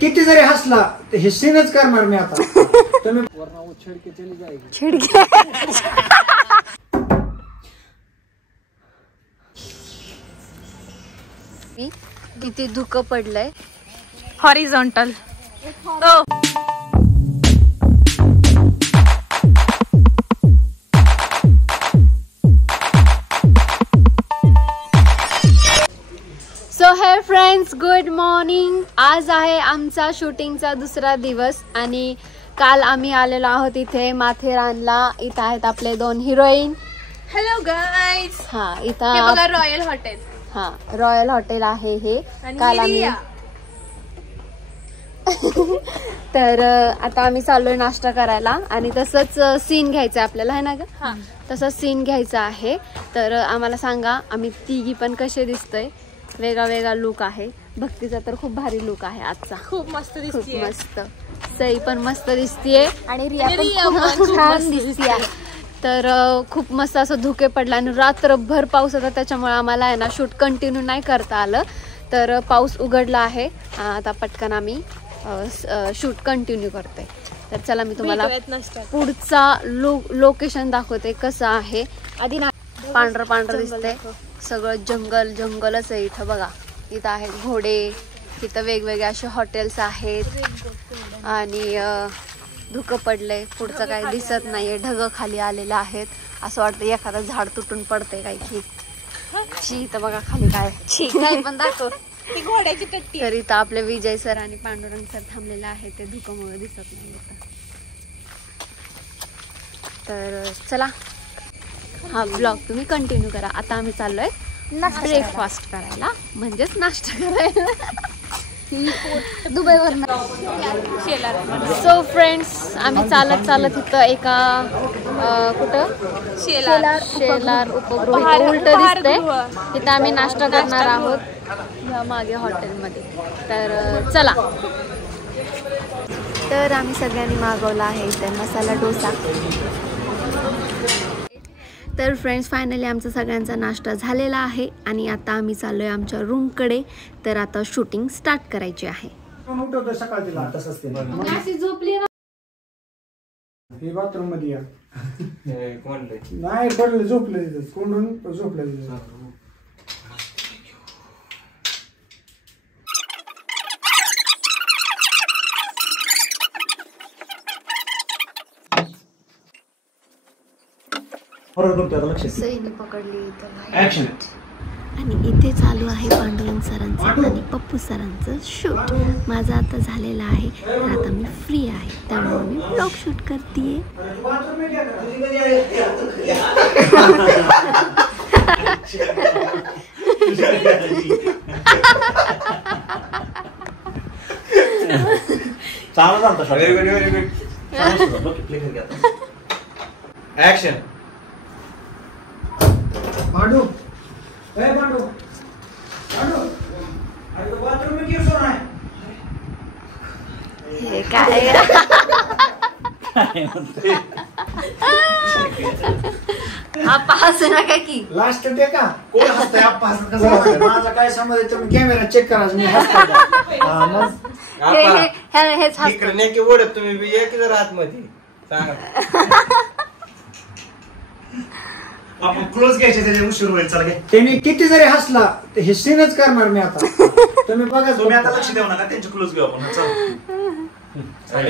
किती जरी हसला तर हे सीनच करणार मी आता. तुम्ही छिडके चली जाएगी. छिडके किती धुकं पडलंय. हॉरिझॉन्टल. सो हे फ्रेंड्स, गुड मॉर्निंग. आज आहे आमचा शूटिंगचा दुसरा दिवस आणि काल आम्ही आलेलो आहोत इथे माथेरानला. इथं आहेत आपले 2 हिरोईन. Hello guys. हा, इथं बघा रॉयल हॉटेल. हा, रॉयल हॉटेल आहे हे. काल आम्ही तर आता आम्ही चाललोय नाश्ता करायला आणि तसंच सीन घ्यायचं आपल्याला, है ना ग? तसंच सीन घ्यायचा आहे. तर आम्हाला सांगा आम्ही तिघी पण कसे दिसतोय. वेगळा वेगळा लुक आहे. भक्तीचा तर खूप भारी लुक आहे आजचा. खूप मस्त दिसते. मस्त. सई पण मस्त दिसतीये आणि रिया पण छान दिसतीये. तर खूप मस्त असं धुके पडला आणि रात्रभर पाऊस होता, त्याच्यामुळे आम्हाला आहे ना शूट कंटिन्यू नाही करता आलं. तर पाऊस उघडला आहे आता, पटकन आम्ही शूट कंटिन्यू करते. तर चला मी तुम्हाला पुढचा लोकेशन दाखवते कसं आहे. आधी पांढरं पांढरं दिसतंय सगळं, जंगलच आहे इथं. बघा इथं आहेत घोडे, इथं वेगवेगळे असे हॉटेल्स आहेत आणि धुकं पडलंय. पुढचं काही दिसत नाहीये, ढग खाली आलेले आहेत. असं वाटतं एखादं झाड तुटून पडतंय काय की. इथं बघा खाली काय पण दाखव. घोड्याची टट्टी. तर इथं आपले विजय सर आणि पांडुरंग सर थांबलेले आहेत, ते धुकामुळे दिसत नाही इथं. तर चला हा ब्लॉग तुम्ही कंटिन्यू करा. आता आम्ही चाललोय ब्रेकफास्ट करायला, म्हणजेच नाश्ता करायला दुबईवर. सो फ्रेंड्स, आम्ही चालत इथं एका कुठं शेलार उपगृह उलट दिसतंय, तिथं आम्ही नाश्ता करणार आहोत ह्या मागे हॉटेलमध्ये. तर चला. तर आम्ही सगळ्यांनी मागवला आहे इथे मसाला डोसा. तर फ्रेंड्स, फायनली आमचा सगळ्यांचा नाश्ता झालेला आहे आणि आता आम्ही चाललोय आमच्या रूमकडे. तर आता शूटिंग स्टार्ट करायची आहे. बाथरूम मध्ये नाही पडलं, झोपलं कोंडून झोपलं. सईने पकडली इथं आणि इथे चालू आहे पांडुरंग सरांचं आणि पप्पू सरांचं शूट. माझं आता झालेलं आहे, तर आता मी फ्री आहे, त्यामुळे मी ब्लॉग शूट करतेय. Action. भांडू, भांडू, भांडू, अरे तो बाथरूम में क्यों सो रहा है? हे काय आप हसू नका की. लास्ट दे का कोण हसतंय? आप हसत कसं? माझा काय समज, तुम्ही कॅमेरा चेक करा. मी हसतो हेच हसतो. इकडे नेकी ओढत तुम्ही बी एक जर आतमध्ये सांगा. आपण क्लोज घ्यायचे, त्याच्या उशीर होईल. चला घे. त्यांनी किती जरी हसला तर हे सीनच करणार मी आता. तुम्ही बघा, तुम्ही आता लक्ष देऊ नका, त्यांची क्लोज घेऊ आपण. चला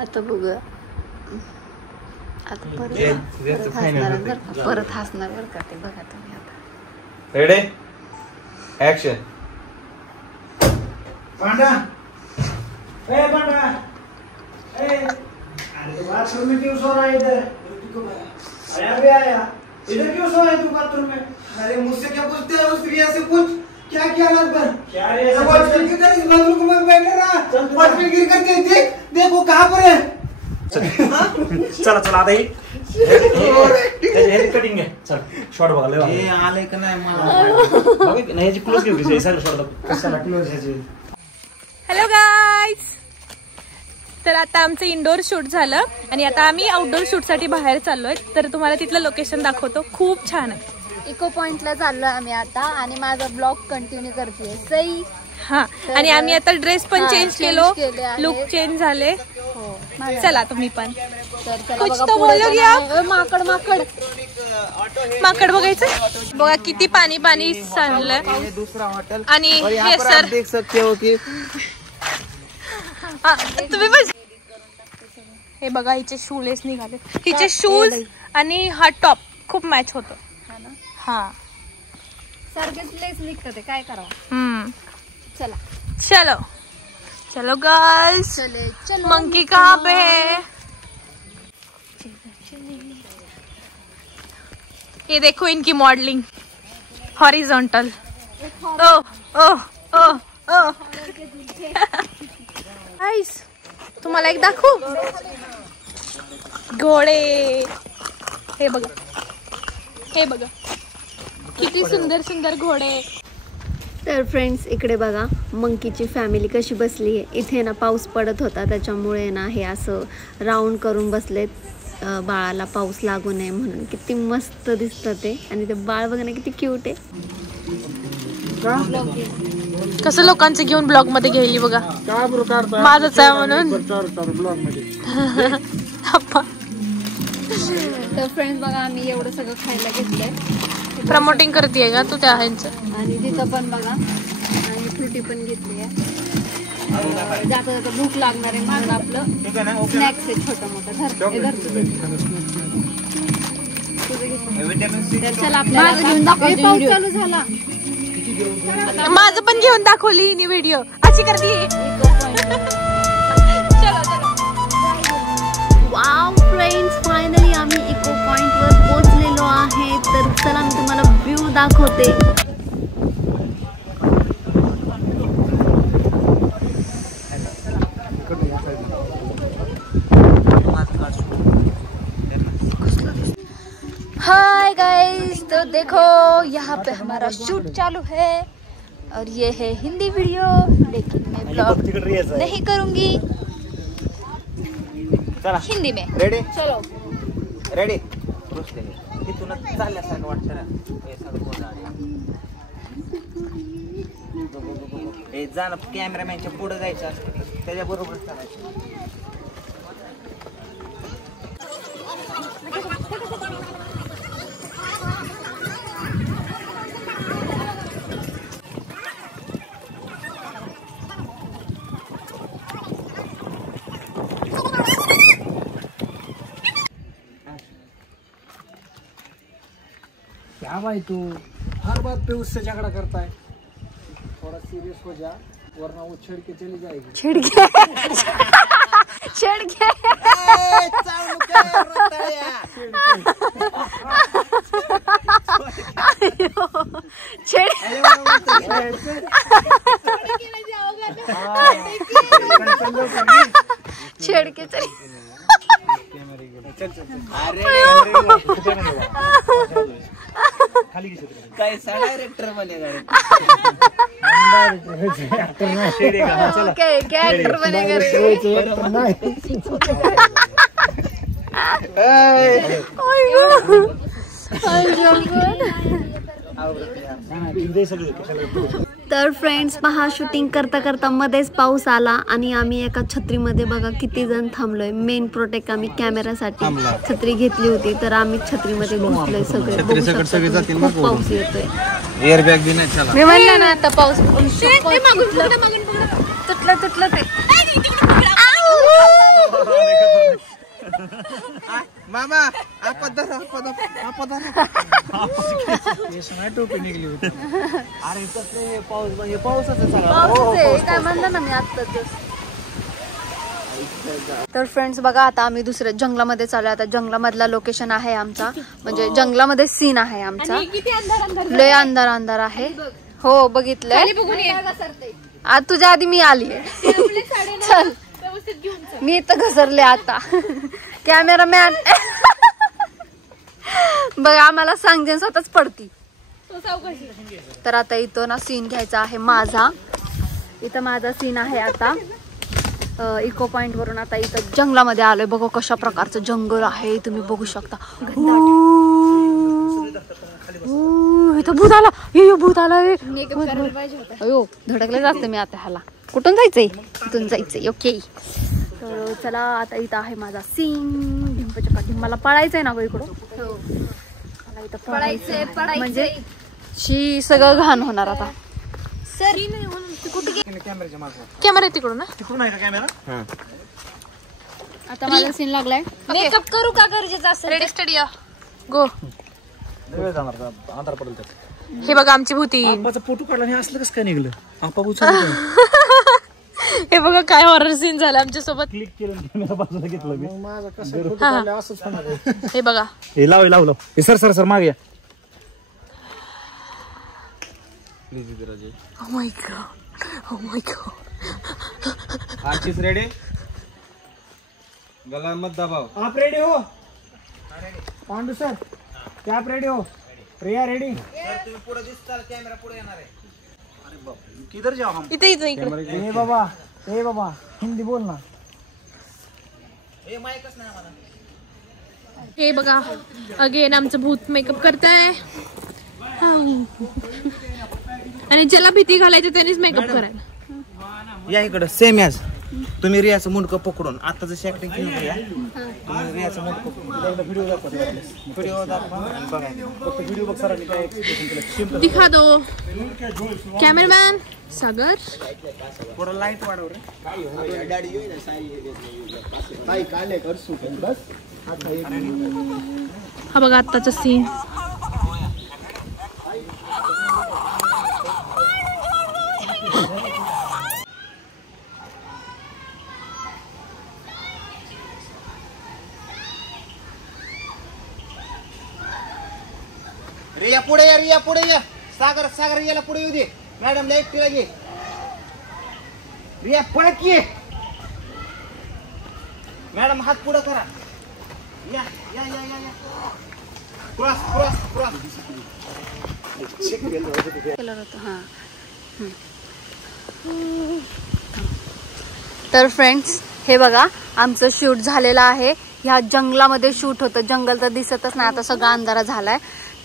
आता बघूया. आता परत हसणार बरं का ते. बघा तुम्ही आता. रेडी. ऍक्शन. पांडा, पांडा, अरे तो बाथरूम में क्यों सो रहा है? इधर आया भी आया, इधर क्यों सो रहा है तू बाथरूम में? अरे मुझसे क्या पूछते है? उस प्रिया से पूछ क्या किया रात भर. क्या रे गिर कर इस बाथरूम में बैठ रहा, पांच गिर करके देख देख वो कहाँ पर है. चला चला आता कटिंग घ्या. चल शॉर्ट बघा. आले का नाही मला ह्याची क्लोज घेऊ. सगळं शॉर्ट कशाला क्लोज ह्याची. Hello guys. तर आता आमचं इंडोर शूट झालं आणि आता आम्ही आउटडोर शूट साठी बाहेर चाललोय. तर तुम्हाला तिथलं लोकेशन दाखवतो, खूप छान आहे. इको पॉइंटला चाललो आम्ही आता आणि माझा ब्लॉग कंटिन्यू करते सई. हा, आणि आम्ही आता ड्रेस पण चेंज केलो, लुक चेंज झाले. चला तुम्ही पण. तर चला कुछ बघा तो पुढे बोलो पण क्या? आहे. माकड माकड माकड बघायचं. बघा किती पाणी पाणी सांडलंय. दूसरा होटल आणि और यहाँ हे पर सर आप देख सकते हो कि तुम्ही पण हे बघा, हिचे शूलेस निघाले. हिचे शूज आणि हा टॉप खूप मॅच होतो. हा, सारखेच लेस निघतं ते, काय करावं. चला चलो चलो गर्ल्स. चले चलो. मंकी कहाँ पे है? ये देखो इनकी मॉडलिंग हॉरिजॉन्टल. ओ ओ ओ ओ आइस, तुम्हाला एक दाखवू घोडे. हे बघा, हे बघा किती सुंदर सुंदर घोडे. तर फ्रेंड्स इकडे बघा मंकीची फॅमिली कशी बसली आहे. इथे ना पाऊस पडत होता त्याच्यामुळे ना हे असं राऊंड करून बसलेत, बाळाला पाऊस लागू नये म्हणून. किती मस्त दिसतं ते. आणि ते बाळ बघा ना किती क्यूट आहे. कसं लोकांचे घेऊन ब्लॉग मध्ये गेली बघा, माझंच आहे म्हणून. तर फ्रेंड्स बघा आम्ही एवढं सगळं खायला घेतलंय. प्रमोटिंग करते का तू त्या ह्यांचं? आणि तिथं पण बघा आणि फ्रुटी पण घेतली आहे. जाता जाता भूक लागणार आहे म्हणून आपलं स्नॅक्स आहे छोटं मोठं. तर चला आपल्याला घेऊन दाखव. पाऊस चालू झाला. माझं पण घेऊन दाखवली हिने व्हिडिओ अशी करते. वाव फ्रेंड्स, फायनली आम्ही इको पॉइंट वर पोहोचलेलो आहे. तर चला मी तुम्हाला व्ह्यू दाखवते. हाय गाइस, तो देखो यहाँ पे हमारा शूट चालू है और ये है हिंदी वीडियो, लेकिन मैं ब्लॉग नहीं करूंगी हिंदी में. रेडी चलो रेडी. तिथूनच चालल्यासारखं वाटतं ना. हे जाणं कॅमेरामॅनच्या पुढे जायचं असतं, त्याच्या बरोबर चालायचं. क्या भाई तू हर बात पे उससे झगड़ा करता है. थोड़ा सीरियस हो जा वरना वो छेड़ के चली जाएगी. छिड़ गया छेड़ के चली. काय डायरेक्टर बनेगा. ओके क्या एक्टर बनेगा रे. तर फ्रेंड्स पहा, शूटिंग करता करता मध्येच पाऊस आला आणि आम्ही एका छत्रीमध्ये बघा किती जण थांबलोय. मेन प्रोटेक्ट आम्ही कॅमेरासाठी छत्री घेतली होती, तर आम्ही छत्रीमध्ये घुसलोय सगळे. खूप पाऊस येतोय. एअरबॅग बी नाही. चला मी म्हणलं ना आता पाऊस तुटलं तुटलं ते. मामा आपदा टोपी निघली होती. अरे कसं पाऊस पावसाचं काय म्हणलं ना मी आत्ताच. तर फ्रेंड्स बघा आता आम्ही दुसऱ्या जंगलामध्ये चालू. आता जंगलामधला लोकेशन आहे आमचा, म्हणजे जंगलामध्ये सीन आहे आमचा. लय अंधार अंधार आहे. हो बघितलंय. आज तुझ्या आधी मी आली. चल मी तर घसरले आता. कॅमेरामॅन बघ आम्हाला सांगते स्वतःच पडती. तर आता इथं ना सीन घ्यायचा आहे माझा. इथं माझा सीन आहे आता. इको पॉइंट वरून आता इथं जंगलामध्ये आलोय. बघा कशा प्रकारचं जंगल आहे, तुम्ही बघू शकता. इथं भूत आला, भूत आला. अयो धडकले जाते मी आता. ह्याला कुठून जायचंय? कुठून जायचंय? ओके. तर चला आता इथं आहे माझा सिंग. ढिंपच्या पाठी मला पळायचंय ना ग इकडं. मला इथं पळायचंय म्हणजे शी सगळं घाण होणार आता. सर कॅमेरा तिकडून ना, तिकडून आहे का कॅमेरा? आता माझा सीन लागलाय. मेकअप करू का गरजेचं असं? रेडी स्टडी गो. अंधार पडेल त्यात. हे बघा आमची भूती. आपाचा फोटो काढला आणि असलं कसं काय निघलं? आपा हे बघा काय हॉरर सीन झाला आमच्या सोबत. क्लिक केलं कॅमेरा बाजूला घेतलं मी. हे बघा. हे लाव हे सर मागे या. Oh my god. Artist ready? गला मत दबाव. आप रेडी हो? पांडू सर क्या आप रेडी हो? रिया रेडी? सर तुम्ही पुढे दिसताल, कॅमेरा पुढे येणार आहे. अरे बाप, किधर जाओ हम? इथे इकडे. ए बाबा हिंदी बोल ना. हे माईकच नाही आम्हाला. हे बघा अगेन आमचं भूत मेकअप करताय. आणि ज्याला भीती घालायची त्यानेच मेकअप करायला. या इकडं सेम याच. तुम्ही रियाचं मुंडकं पकडून आता जशी ऍक्टिंग केली होती या, तुम्ही रियाचं मुंडकं पकडून व्हिडिओ दाखवा आणि बघा. फक्त व्हिडिओ बघ सरांनी काय एक्सप्रेशन केलं. दिखा दो कॅमेरामॅन सागर. थोडं लाईट वाढव रे. हा बघा आत्ताचा सीन. रिया पुढे या. सागर याला पुढे येऊ दे. मॅडमला एकटीला घे. रिया पळत ये. मॅडम हात पुढे करा. या क्रॉस. तर फ्रेंड्स हे बघा आमचं शूट झालेलं आहे. ह्या जंगलामध्ये शूट होतं. जंगल तर दिसतच नाही, आता सगळा अंधारा झालाय.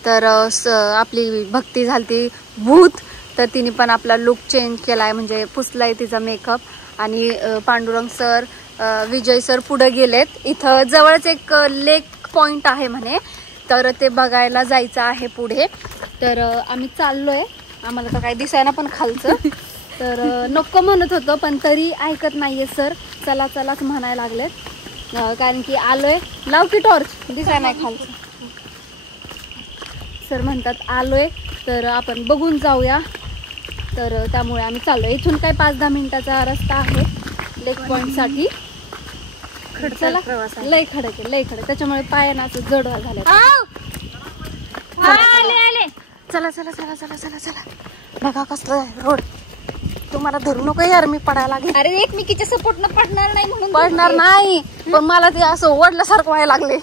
तर आपली भक्ती झालती भूत, तर तिने पण आपला लुक चेंज केलाय, म्हणजे पुसलाय तिचा मेकअप. आणि पांडुरंग सर, विजय सर पुढे गेलेत. इथं जवळच एक लेक पॉइंट आहे म्हणे, तर ते बघायला जायचं आहे पुढे. तर आम्ही चाललोय. आम्हाला तर काही दिसायना पण खालचं. तर नको म्हणत होतो पण तरी ऐकत नाहीये सर. चलाच म्हणायला लागलेत. कारण की आलोय. लाव की टॉर्च, दिसाय नाही खालचं. सर म्हणतात आलोय तर आपण बघून जाऊया. तर त्यामुळे आम्ही चाललोय. इथून काय 5-10 मिनिटाचा रस्ता आहे लेक पॉइंट साठी. चला लय खडक त्याच्यामुळे पायानं असं जड झालं. चला बघा कसलं रोड. तुम्हाला धरू नको यार, मी पडायला लागेल. अरे एकमेकीच्या सपोर्ट न पडणार नाही म्हणून. पडणार नाही पण मला ते असं ओढल्यासारखं व्हायला लागले.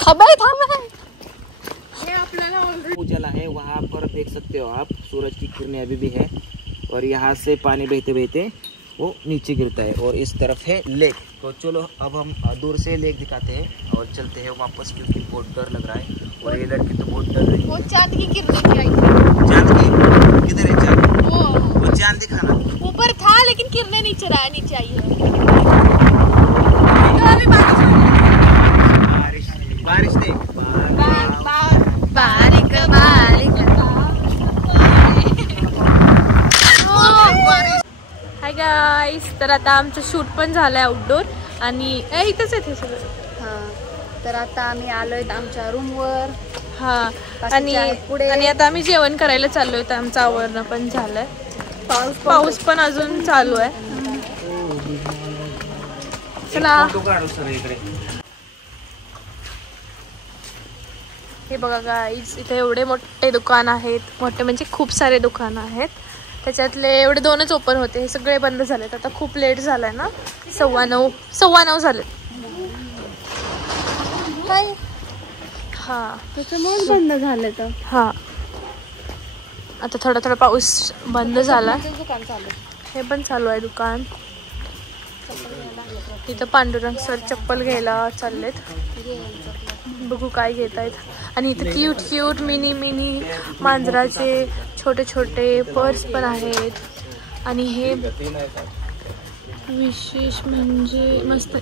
थांब. उजाला है वहाँ पर देख सकते हो आप. सूरज की किरणें अभी भी है और यहाँ से पानी बहते वो नीचे गिरता है और इस तरफ है लेक. तो चलो अब हम दूर से लेक दिखाते हैं और चलते हैं वापस, क्योंकि बहुत डर लग रहा है. और ये लड़की तो बहुत डर रही है. वो चांद की किरणें आई. चांद की किधर है चांद? वो चांद दिखाना. ऊपर था लेकिन किरणें नीचे आई है. बारिश दे. बारीक हाय गाईस. तर आता आमचं शूट पण झालंय आउटडोर आणि इथंच आहे ते सगळं. तर आता आम्ही आलोय आमच्या रूमवर. आणि आता आम्ही जेवण करायला चाललोय. तर आमचं आवरणं पण झालंय. पाऊस पण अजून चालू आहे. चला. हे बघा गाईज, इथे एवढे मोठे दुकान आहेत. मोठे म्हणजे खूप सारे दुकान आहेत. त्याच्यातले एवढे 2च ओपन होते. हे सगळे बंद झालेत. आता खूप लेट झालाय ना. 9:15 झाले. त्याच्यामुळे बंद झाले. तर आता थोडा थोडा पाऊस बंद झाला. दुकान चालू. हे पण चालू आहे दुकान. तिथं पांडुरंग सर चप्पल घ्यायला चाललेत. बघू काय घेत आहेत. आणि इथं क्यूट क्यूट मिनी मिनी मांजराचे छोटे छोटे पर्स पण आहेत. आणि हे विशेष म्हणजे मस्त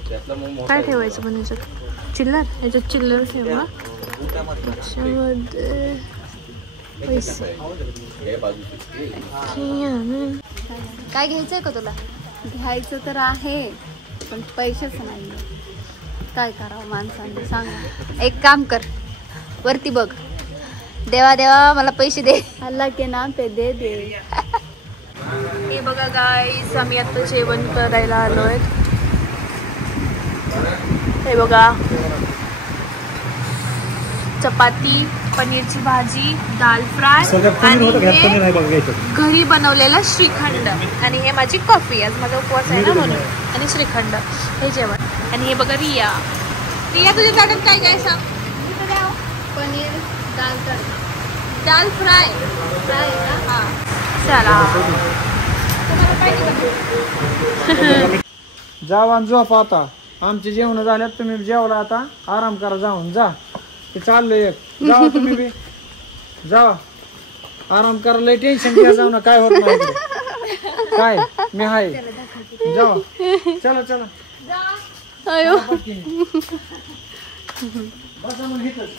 काय ठेवायचं पण याच्यात चिल्लर. याच्यात चिल्लर ठेवा. त्याच्यामध्ये पैसे. काय घ्यायचंय का तुला? घ्यायचं तर आहे पण पैसेच नाही. काय करावं माणसांनी सांग. एक काम कर, वरती बघ. देवा देवा मला पैसे दे. अल्लाह के नाम पे दे दे. हे बघा गाईज, आम्ही आता जेवण करायला आलोय. हे बघा चपाती, पनीरची भाजी, दाल फ्राय आणि हे घरी बनवलेला श्रीखंड. आणि हे माझी कॉफी. आज माझा उपवास आहे ना म्हणून. आणि श्रीखंड हे जेवण. आणि हे बघा रिया. रिया तुझ्या ताटात काय काय सांग. पनीर दाल तडका, दाल फ्राय. फ्राय का? हा चला. जावा झोपा आता. आमचे जेवण झाल्यात. तुम्ही जेवला आता. आराम करा जाऊन. जा ते चाललंय एक. जावा तुम्ही बी. जावा आराम करा. लय टेन्शन घ्या जाऊ ना. काय होत नाही इकडे. काय मी आहे. जावा चला चला. अयो बसा मग इथंच.